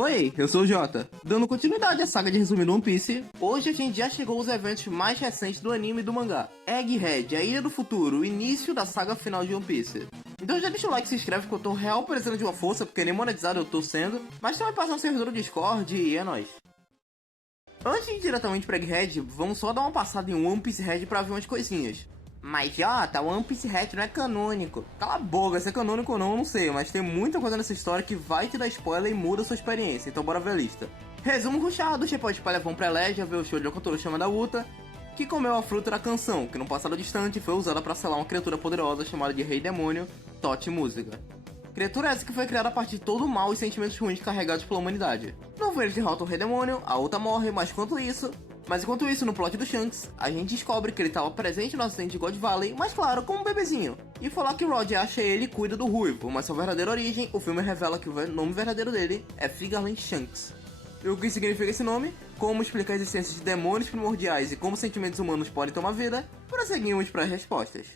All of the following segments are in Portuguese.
Oi, eu sou o Jota. Dando continuidade à saga de resumo do One Piece, hoje a gente já chegou aos eventos mais recentes do anime e do mangá. Egghead, a Ilha do Futuro, o início da saga final de One Piece. Então já deixa o like e se inscreve que eu tô real precisando de uma força, porque nem monetizado eu tô sendo, mas também passa no servidor do Discord e é nóis. Antes de ir diretamente pra Egghead, vamos só dar uma passada em One Piece Red pra ver umas coisinhas. Mas Jota, One Piece Red não é canônico. Cala a boca, se é canônico ou não, eu não sei, mas tem muita coisa nessa história que vai te dar spoiler e muda sua experiência, então bora ver a lista. Resumo rushado, os chapéus de palha vão pra Legia ver o show de Okotoro chama da Uta, que comeu a fruta da canção, que no passado distante foi usada para selar uma criatura poderosa chamada de Rei Demônio, Tote Música. Criatura essa que foi criada a partir de todo o mal e sentimentos ruins carregados pela humanidade. No eles derrotam o Rei Demônio, a Uta morre, mas enquanto isso, no plot do Shanks, a gente descobre que ele estava presente no acidente de God Valley, mas claro, como um bebezinho. E foi lá que Rod acha ele e cuida do Ruivo, mas sua verdadeira origem, o filme revela que o nome verdadeiro dele é Figarland Shanks. E o que significa esse nome? Como explicar a existência de demônios primordiais e como sentimentos humanos podem tomar vida? Prosseguimos para as respostas.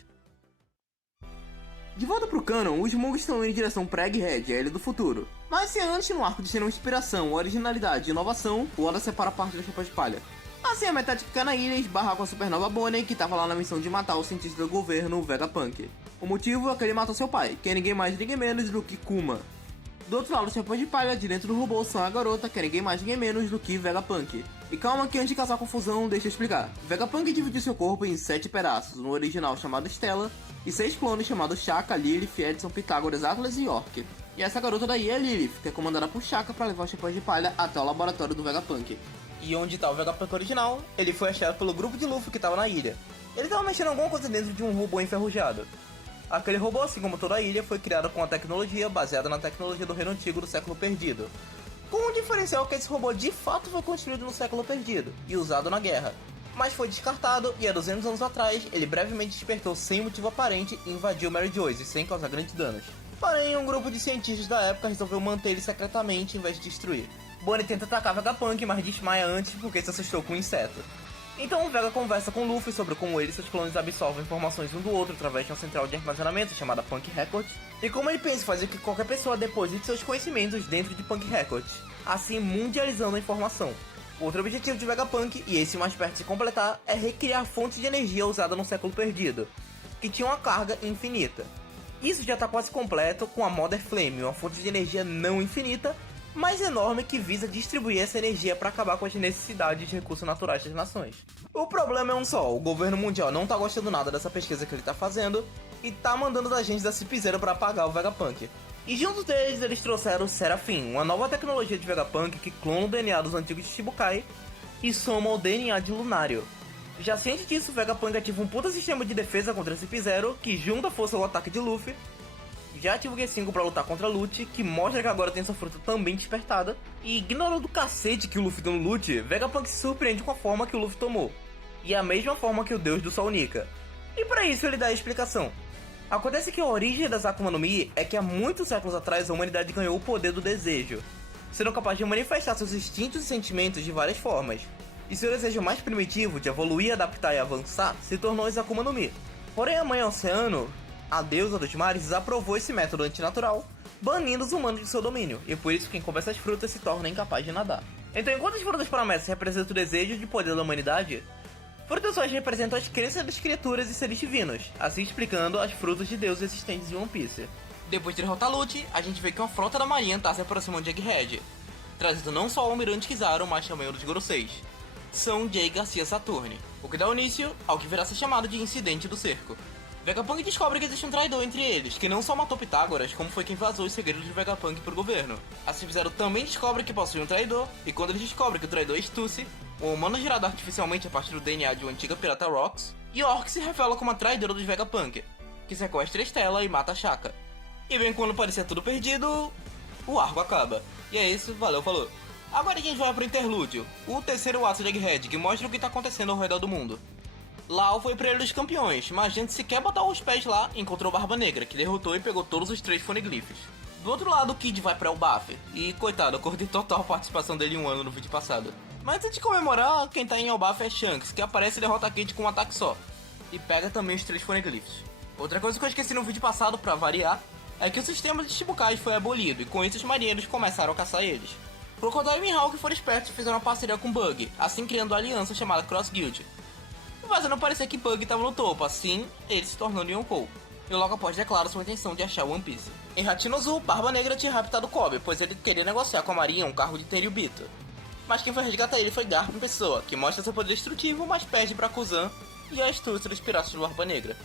De volta pro canon, os Monks estão indo em direção pra Egghead, a Ilha do Futuro. Mas se antes no arco de ser uma inspiração, originalidade e inovação, o Oda separa a parte do chapéu de palha. Assim, a metade fica na ilha e esbarra com a supernova Bonnie, que tava lá na missão de matar o cientista do governo, o Vegapunk. O motivo é que ele matou seu pai, que é ninguém mais ninguém menos do que Kuma. Do outro lado, o chapéu de palha, de dentro do robô, são a garota, que é ninguém mais ninguém menos do que Vegapunk. E calma que antes de causar confusão, deixa eu explicar. Vegapunk dividiu seu corpo em 7 pedaços, no original chamado Stella, e 6 clones chamados Shaka, Lilith, Edson, Pitágoras, Atlas e York. E essa garota daí é Lilith, que é comandada por Shaka para levar o chapéu de palha até o laboratório do Vegapunk. E onde tá o Vegapunk original, ele foi achado pelo grupo de Luffy que tava na ilha. Ele tava mexendo alguma coisa dentro de um robô enferrujado. Aquele robô, assim como toda a ilha, foi criado com a tecnologia baseada na tecnologia do Reino Antigo do Século Perdido. Com o diferencial que esse robô de fato foi construído no Século Perdido e usado na guerra. Mas foi descartado e há 200 anos atrás, ele brevemente despertou sem motivo aparente e invadiu Mary Joyce sem causar grandes danos. Porém, um grupo de cientistas da época resolveu manter ele secretamente em vez de destruir. Bonnie tenta atacar Vegapunk, mas desmaia antes porque se assustou com um inseto. Então Vega conversa com Luffy sobre como ele e seus clones absorvem informações um do outro através de uma central de armazenamento chamada Punk Records, e como ele pensa em fazer que qualquer pessoa deposite seus conhecimentos dentro de Punk Records, assim mundializando a informação. Outro objetivo de Vegapunk, e esse mais perto de se completar, é recriar a fonte de energia usada no Século Perdido, que tinha uma carga infinita. Isso já está quase completo com a Mother Flame, uma fonte de energia não infinita, mas enorme que visa distribuir essa energia para acabar com as necessidades de recursos naturais das nações. O problema é um só, o governo mundial não tá gostando nada dessa pesquisa que ele tá fazendo e tá mandando os agentes da CIP0 para apagar o Vegapunk. E junto deles, eles trouxeram o Seraphim, uma nova tecnologia de Vegapunk que clona o DNA dos antigos Shichibukai e soma ao DNA de Lunário. Já ciente disso, o Vegapunk ativa um puta sistema de defesa contra a CIP0 que junta a força ao ataque de Luffy. Já ativa o G5 pra lutar contra Lute, que mostra que agora tem sua fruta também despertada. E ignorando o cacete que o Luffy deu no Lute, Vegapunk se surpreende com a forma que o Luffy tomou. E a mesma forma que o Deus do Sol Nika. E para isso ele dá a explicação. Acontece que a origem das Akuma no Mi é que há muitos séculos atrás a humanidade ganhou o poder do desejo, sendo capaz de manifestar seus instintos e sentimentos de várias formas. E seu desejo mais primitivo de evoluir, adaptar e avançar se tornou as Akuma no Mi. Porém a Mãe Oceano, a deusa dos mares, desaprovou esse método antinatural, banindo os humanos de seu domínio, e por isso quem come essas frutas se torna incapaz de nadar. Então, enquanto as frutas promessas representam o desejo de poder da humanidade, frutas sóis representam as crenças das criaturas e seres divinos, assim explicando as frutas de Deus existentes em One Piece. Depois de derrotar Lute, a gente vê que uma frota da marinha está se aproximando de Egghead, trazendo não só o Almirante Kizaru, mas também o dos Goroseis, São Jay Garcia Saturne, o que dá início ao que virá ser chamado de Incidente do Cerco. Vegapunk descobre que existe um traidor entre eles, que não só matou Pitágoras, como foi quem vazou os segredos de Vegapunk pro governo. A CIP0 também descobre que possui um traidor, e quando eles descobrem que o traidor é Stussy, um humano gerado artificialmente a partir do DNA de uma antiga pirata Rox, York se revela como a traidora dos Vegapunk, que sequestra Stella e mata Shaka. E bem quando parecia tudo perdido, o arco acaba. E é isso, valeu, falou. Agora a gente vai pro interlúdio, o terceiro ato de Egghead, que mostra o que tá acontecendo ao redor do mundo. Lau foi pra Ilha dos Campeões, mas a gente sequer botar os pés lá, encontrou Barba Negra, que derrotou e pegou todos os 3 Poneglyphs. Do outro lado, o Kid vai pra Elbaf, e coitado, eu cortei total a participação dele em um ano no vídeo passado. Mas antes de comemorar, quem tá em Elbaf é Shanks, que aparece e derrota a Kid com um ataque só, e pega também os 3 Poneglyphs. Outra coisa que eu esqueci no vídeo passado, pra variar, é que o sistema de Shichibukais foi abolido, e com isso os marinheiros começaram a caçar eles. Crocodile e Mihawk foram espertos e fizeram uma parceria com Bug, assim criando uma aliança chamada Cross Guild, fazendo parecer que Bug estava no topo, assim ele se tornando Yonkou, e logo após declara sua intenção de achar One Piece. Em Hachino Azul, Barba Negra tinha raptado Kobe, pois ele queria negociar com a Marinha um carro de Tenryubito. Mas quem foi resgatar ele foi Garp em pessoa, que mostra seu poder destrutivo, mas perde para Kuzan e a astúcia dos piratas do Barba Negra.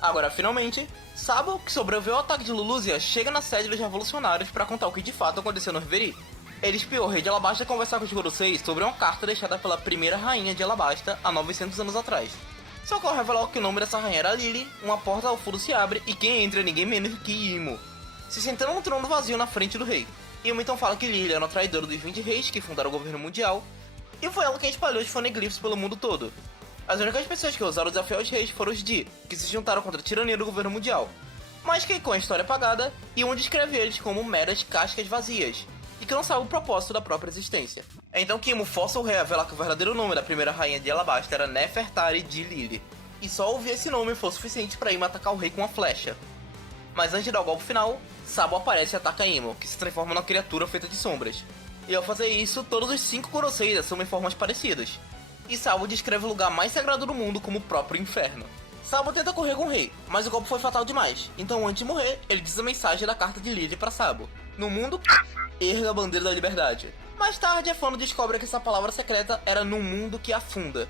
Agora, finalmente, Sabo, que sobreviveu ao ataque de Luluzia, chega na sede dos revolucionários para contar o que de fato aconteceu no Reverie. Ele espiou o rei de Alabasta conversar com os Gorosei sobre uma carta deixada pela primeira rainha de Alabasta há 900 anos atrás. Só que ao revelar que o nome dessa rainha era Lily, uma porta ao fundo se abre e quem entra é ninguém menos que Imo, se sentando no trono vazio na frente do rei. Imo então fala que Lily era uma traidora dos 20 reis que fundaram o governo mundial, e foi ela quem espalhou os poneglyphs pelo mundo todo. As únicas pessoas que ousaram desafiar os reis foram os Di, que se juntaram contra a tirania do governo mundial, mas que com a história apagada, Ion descreve eles como meras cascas vazias, e que não sabem o propósito da própria existência. É então que Imo força o rei a revelar que o verdadeiro nome da primeira rainha de Alabasta era Nefertari de Lily, e só ouvir esse nome foi suficiente para Imo atacar o rei com uma flecha. Mas antes de dar o golpe final, Sabo aparece e ataca Imo, que se transforma numa criatura feita de sombras. E ao fazer isso, todos os 5 Gorosei assumem formas parecidas, e Sabo descreve o lugar mais sagrado do mundo como o próprio inferno. Sabo tenta correr com o rei, mas o golpe foi fatal demais, então antes de morrer, ele diz a mensagem da carta de Lily para Sabo: no mundo, erga a bandeira da liberdade. Mais tarde, a Fano descobre que essa palavra secreta era no mundo que afunda.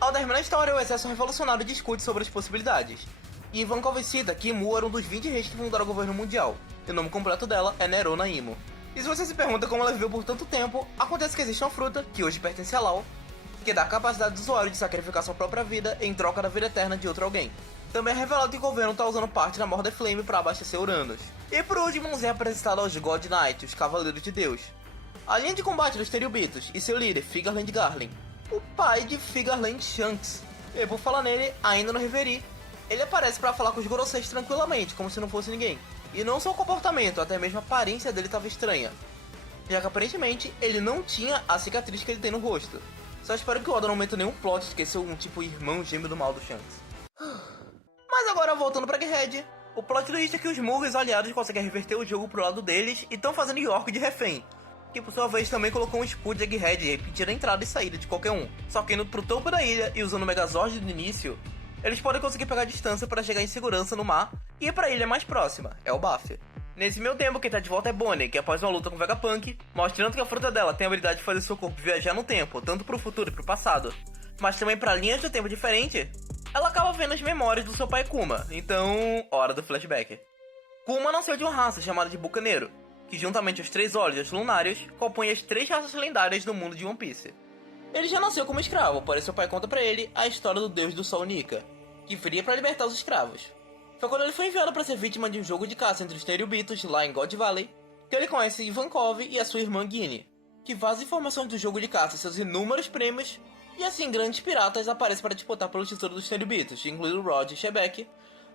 Ao terminar a história, o exército revolucionário discute sobre as possibilidades, e Ivankov cita que Imu era um dos 20 reis que fundaram o governo mundial, e o nome completo dela é Nerona Imo. E se você se pergunta como ela viveu por tanto tempo, acontece que existe uma fruta, que hoje pertence a Law, que dá a capacidade do usuário de sacrificar sua própria vida em troca da vida eterna de outro alguém. Também é revelado que o governo está usando parte da Mother Flame para abastecer Uranus. E por último, nos é apresentado aos God Knight, os Cavaleiros de Deus. A linha de combate dos Tenryubitos e seu líder, Figarland Garland, o pai de Figarland Shanks. E por falar nele, ainda no Reverie, ele aparece para falar com os Goroseis tranquilamente, como se não fosse ninguém. E não só o comportamento, até mesmo a aparência dele estava estranha, já que aparentemente ele não tinha a cicatriz que ele tem no rosto. Só espero que o Oda não meta nenhum plot de que esse é um tipo irmão gêmeo do mal do Shanks. Mas agora voltando pra Egghead, o plot twist é que os Mugens aliados conseguem reverter o jogo pro lado deles e estão fazendo York de refém, que por sua vez também colocou um escudo de Egghead repetindo a entrada e saída de qualquer um. Só que indo pro topo da ilha e usando o Megazord no início, eles podem conseguir pegar distância para chegar em segurança no mar e ir pra ilha mais próxima, é o Baf. Nesse meio tempo, quem tá de volta é Bonnie, que após uma luta com Vegapunk, mostrando que a fruta dela tem a habilidade de fazer seu corpo viajar no tempo, tanto pro futuro e pro passado, mas também pra linhas de tempo diferentes, ela acaba vendo as memórias do seu pai Kuma, então, hora do flashback. Kuma nasceu de uma raça chamada de Bucaneiro, que juntamente aos 3 olhos e os lunários, compõe as 3 raças lendárias do mundo de One Piece. Ele já nasceu como escravo, porém seu pai conta pra ele a história do deus do sol Nika, que viria para libertar os escravos. Foi quando ele foi enviado para ser vítima de um jogo de caça entre os Tenryubitos lá em God Valley, que ele conhece Ivankov e a sua irmã Guinea, que vaza informações do jogo de caça e seus inúmeros prêmios, e assim grandes piratas aparecem para disputar pelo tesouro dos Tenryubitos, incluindo Rod e Shebek,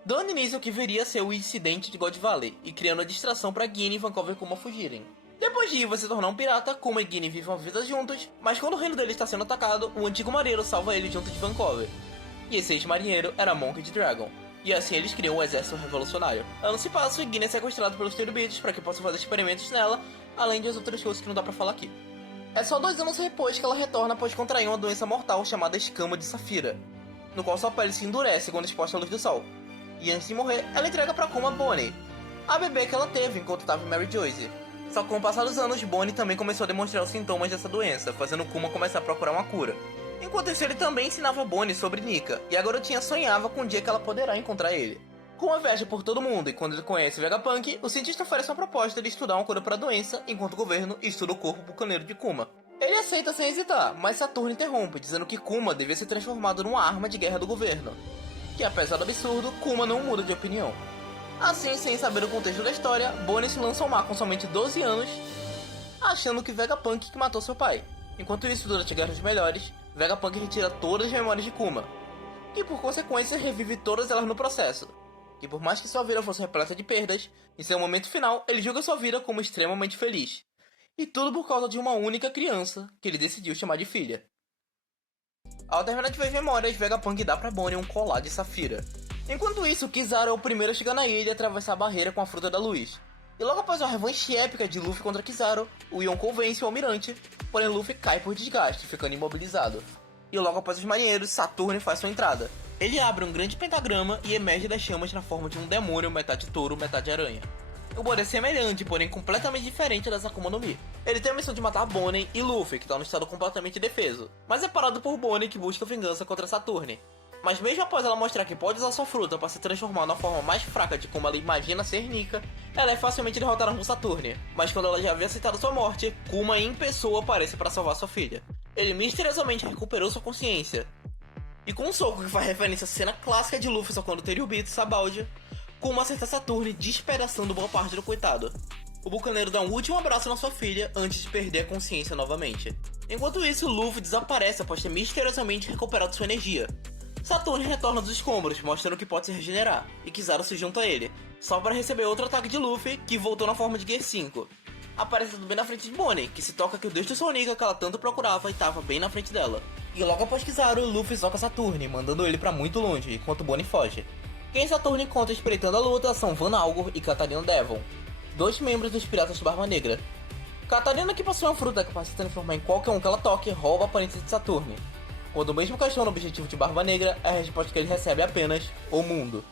dando início ao que viria a ser o incidente de God Valley, e criando a distração para Guinea e Ivankov e Kuma fugirem. Depois de Iva se tornar um pirata, Kuma e Guinea vivem uma vida juntos, mas quando o reino dele está sendo atacado, o antigo marinheiro salva ele junto de Ivankov. E esse ex-marinheiro era Monkey Dragon, e assim eles criam um exército revolucionário. Anos se passam e Guinea é sequestrado pelos Tenryubitos para que possam fazer experimentos nela, além de outras coisas que não dá pra falar aqui. É só 2 anos depois que ela retorna após contrair uma doença mortal chamada escama de Safira, no qual sua pele se endurece quando exposta à luz do sol. E antes de morrer, ela entrega pra Kuma Bonnie, a bebê que ela teve enquanto estava em Mary Joyce. Só que com o passar dos anos, Bonnie também começou a demonstrar os sintomas dessa doença, fazendo Kuma começar a procurar uma cura. Enquanto isso, ele também ensinava Bonnie sobre Nika, e a garotinha sonhava com o dia que ela poderá encontrar ele. Kuma viaja por todo mundo, e quando ele conhece Vegapunk, o cientista oferece uma proposta de estudar uma cura para a doença, enquanto o governo estuda o corpo bucaneiro de Kuma. Ele aceita sem hesitar, mas Saturno interrompe, dizendo que Kuma devia ser transformado numa arma de guerra do governo. Que apesar do absurdo, Kuma não muda de opinião. Assim, sem saber o contexto da história, Bonnie se lança ao mar com somente 12 anos, achando que Vegapunk que matou seu pai. Enquanto isso, durante a Guerra dos Melhores, Vegapunk retira todas as memórias de Kuma, e por consequência revive todas elas no processo. E por mais que sua vida fosse repleta de perdas, em seu momento final ele julga sua vida como extremamente feliz. E tudo por causa de uma única criança, que ele decidiu chamar de filha. Ao terminar de ver as memórias, Vegapunk dá pra Bonnie um colar de safira. Enquanto isso, Kizaru é o primeiro a chegar na ilha e atravessar a barreira com a Fruta da Luz. E logo após uma revanche épica de Luffy contra Kizaru, o Yonkou vence o almirante, porém Luffy cai por desgaste, ficando imobilizado. E logo após os marinheiros, Saturne faz sua entrada. Ele abre um grande pentagrama e emerge das chamas na forma de um demônio metade touro, metade aranha. O poder é semelhante, porém completamente diferente das Akuma no Mi. Ele tem a missão de matar Bonnie e Luffy, que está no estado completamente indefeso, mas é parado por Bonnie, que busca vingança contra Saturne. Mas mesmo após ela mostrar que pode usar sua fruta para se transformar na forma mais fraca de como ela imagina ser Nika, ela é facilmente derrotada por Saturne. Mas quando ela já havia aceitado sua morte, Kuma em pessoa aparece para salvar sua filha. Ele misteriosamente recuperou sua consciência. E com um soco que faz referência à cena clássica de Luffy socando Tenryubito Sabaldi, Kuma acerta Saturne, despedaçando boa parte do coitado. O bucaneiro dá um último abraço na sua filha antes de perder a consciência novamente. Enquanto isso, Luffy desaparece após ter misteriosamente recuperado sua energia. Saturne retorna dos escombros, mostrando que pode se regenerar, e Kizaru se junta a ele, só para receber outro ataque de Luffy, que voltou na forma de Gear 5. Aparecendo bem na frente de Bonnie, que se toca que o deus do Sonica que ela tanto procurava estava bem na frente dela. E logo após Kizaru, Luffy soca Saturne, mandando ele para muito longe, enquanto Bonnie foge. Quem Saturne encontra espreitando a luta são Van Algor e Katarina Devon, 2 membros dos Piratas de Barba Negra. Katarina, que possui uma fruta capaz de se transformar em qualquer um que ela toque, rouba a aparência de Saturne. Quando o mesmo questiona o objetivo de Barba Negra, a resposta que ele recebe é apenas o mundo.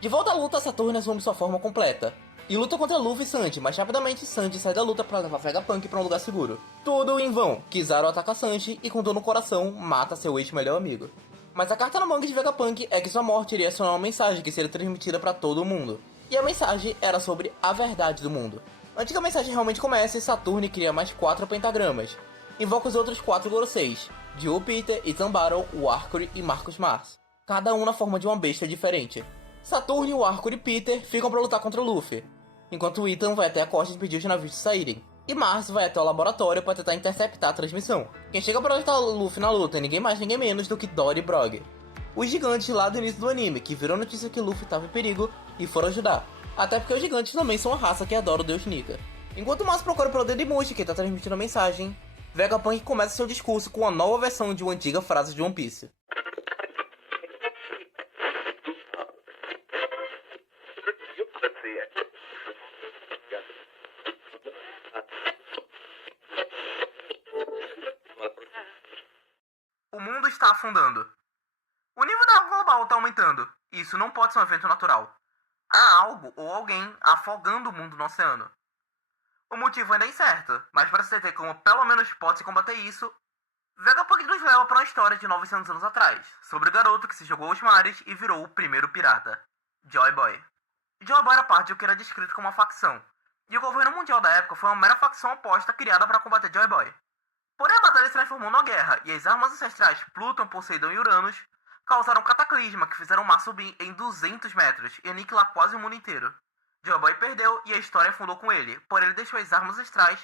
De volta à luta, Saturne assume sua forma completa e luta contra Luffy e Sanji, mas rapidamente Sanji sai da luta para levar Vegapunk para um lugar seguro. Tudo em vão. Kizaru ataca Sanji e com dor no coração mata seu ex-melhor amigo. Mas a carta na manga de Vegapunk é que sua morte iria acionar uma mensagem que seria transmitida para todo mundo. E a mensagem era sobre a verdade do mundo. Antes que a mensagem realmente comece, Saturne cria mais 4 pentagramas. Invoca os outros 4 Goroseis, Dio Peter, Ethan Battle, o Arcuri e Marcus Mars, cada um na forma de uma besta diferente. Saturne, o Arcuri e Peter ficam para lutar contra Luffy, enquanto o Ethan vai até a costa impedir os navios de saírem. E Mars vai até o laboratório para tentar interceptar a transmissão. Quem chega para ajudar o Luffy na luta é ninguém mais ninguém menos do que Dory e Brog, os gigantes lá do início do anime, que viram notícia que Luffy estava em perigo e foram ajudar. Até porque os gigantes também são uma raça que adora o deus Nika. Enquanto Mars procura pelo Dendemushi, que está transmitindo a mensagem, Vegapunk começa seu discurso com uma nova versão de uma antiga frase de One Piece. O mundo está afundando. O nível da água global está aumentando. E isso não pode ser um evento natural. Há algo ou alguém afogando o mundo no oceano. O motivo ainda é incerto, mas para se ter como pelo menos pode se combater isso, Vegapunk nos leva para uma história de 900 anos atrás, sobre o garoto que se jogou aos mares e virou o primeiro pirata, Joy Boy. Joy Boy era parte do que era descrito como uma facção, e o governo mundial da época foi uma mera facção oposta criada para combater Joy Boy. Porém a batalha se transformou numa guerra, e as armas ancestrais Pluton, Poseidon e Uranus causaram um cataclisma que fizeram o mar subir em 200 metros e aniquilar quase o mundo inteiro. Joy Boy perdeu e a história afundou com ele, porém ele deixou as armas ancestrais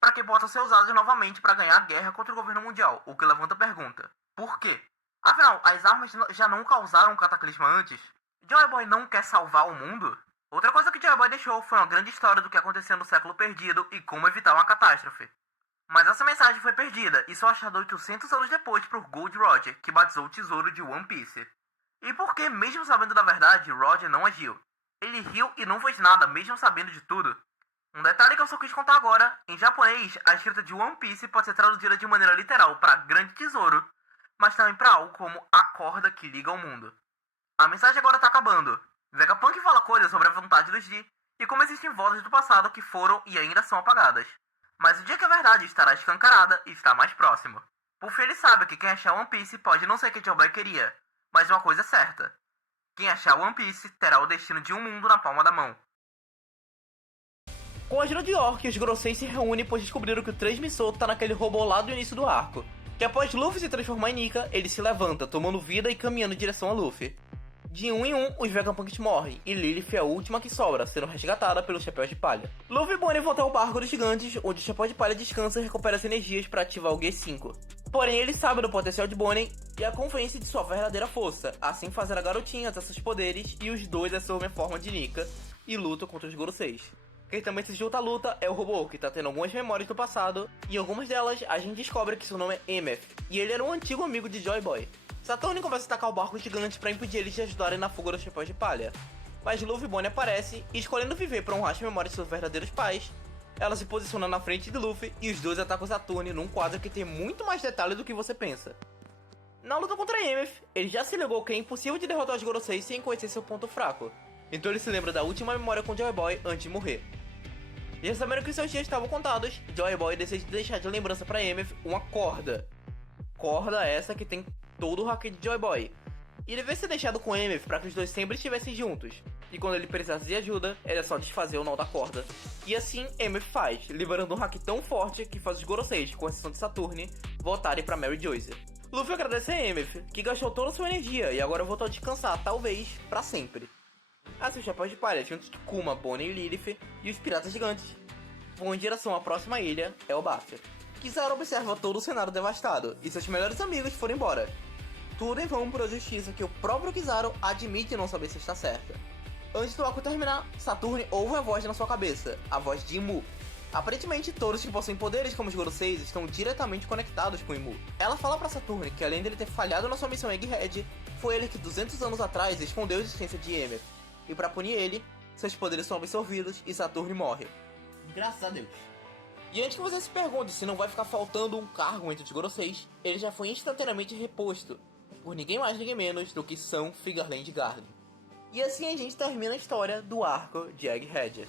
para que possam ser usadas novamente para ganhar a guerra contra o governo mundial, o que levanta a pergunta: por quê? Afinal, as armas já não causaram um cataclisma antes? Joy Boy não quer salvar o mundo? Outra coisa que Joy Boy deixou foi uma grande história do que aconteceu no século perdido e como evitar uma catástrofe. Mas essa mensagem foi perdida e só achada 800 anos depois por Gold Roger, que batizou o tesouro de One Piece. E por que, mesmo sabendo da verdade, Roger não agiu? Ele riu e não fez nada, mesmo sabendo de tudo. Um detalhe que eu só quis contar agora: em japonês, a escrita de One Piece pode ser traduzida de maneira literal para grande tesouro, mas também para algo como a corda que liga ao mundo. A mensagem agora tá acabando. Vegapunk fala coisas sobre a vontade dos Di e como existem vozes do passado que foram e ainda são apagadas. Mas o dia que a verdade estará escancarada está mais próximo. Por fim, ele sabe que quem achar One Piece pode não ser o que Joy Boy queria, mas uma coisa é certa: quem achar One Piece terá o destino de um mundo na palma da mão. Com a ajuda de York, os Gorosei se reúnem pois descobriram que o transmissor tá naquele robô lá do início do arco, que após Luffy se transformar em Nika, ele se levanta, tomando vida e caminhando em direção a Luffy. De um em um, os Vegapunks morrem, e Lilith é a última que sobra, sendo resgatada pelos Chapéus de Palha. Luffy e Bonnie voltam ao barco dos gigantes, onde o Chapéu de Palha descansa e recupera as energias para ativar o G5. Porém, ele sabe do potencial de Bonnie e a convence de sua verdadeira força, assim fazer a garotinha ter seus poderes, e os dois assumem a forma de Nika e lutam contra os Goroseis. Quem também se junta à luta é o robô, que tá tendo algumas memórias do passado, e em algumas delas a gente descobre que seu nome é Emeth, e ele era um antigo amigo de Joy Boy. Saturne começa a atacar o barco gigante para impedir eles de ajudarem na fuga dos Chapéus de Palha. Mas Luffy e Bonnie aparecem e, escolhendo viver para honrar as memórias de seus verdadeiros pais, ela se posiciona na frente de Luffy e os dois atacam Saturne num quadro que tem muito mais detalhe do que você pensa. Na luta contra Emmet, ele já se ligou que é impossível de derrotar os Gorosei sem conhecer seu ponto fraco, então ele se lembra da última memória com Joy Boy antes de morrer. E já sabendo que seus dias estavam contados, Joy Boy decide deixar de lembrança para Emmet uma corda. Corda essa que tem todo o haki de Joy Boy. E ele veio ser deixado com Emmet para que os dois sempre estivessem juntos. E quando ele precisasse de ajuda, era só desfazer o nó da corda. E assim Emmet faz, liberando um haki tão forte que faz os Goroseis, com exceção de Saturne, voltarem para Mary Joyce. Luffy agradece a Emmet, que gastou toda a sua energia e agora voltou a descansar, talvez, para sempre. Assim, os Chapéus de Palha, juntos de Kuma, Bonnie e Lilith, e os Piratas Gigantes, vão em direção à próxima ilha, Elbafia. Kizaru observa todo o cenário devastado, e seus melhores amigos foram embora. Tudo em vão por a justiça que o próprio Kizaru admite não saber se está certa. Antes do arco terminar, Saturne ouve uma voz na sua cabeça, a voz de Imu. Aparentemente, todos que possuem poderes como os Goroseis estão diretamente conectados com Imu. Ela fala para Saturne que além dele ter falhado na sua missão Egghead, foi ele que 200 anos atrás escondeu a existência de Emmet. E para punir ele, seus poderes são absorvidos e Saturne morre. Graças a Deus. E antes que você se pergunte se não vai ficar faltando um cargo entre os Goroseis, ele já foi instantaneamente reposto por ninguém mais ninguém menos do que São Figarland Garden. E assim a gente termina a história do arco de Egghead.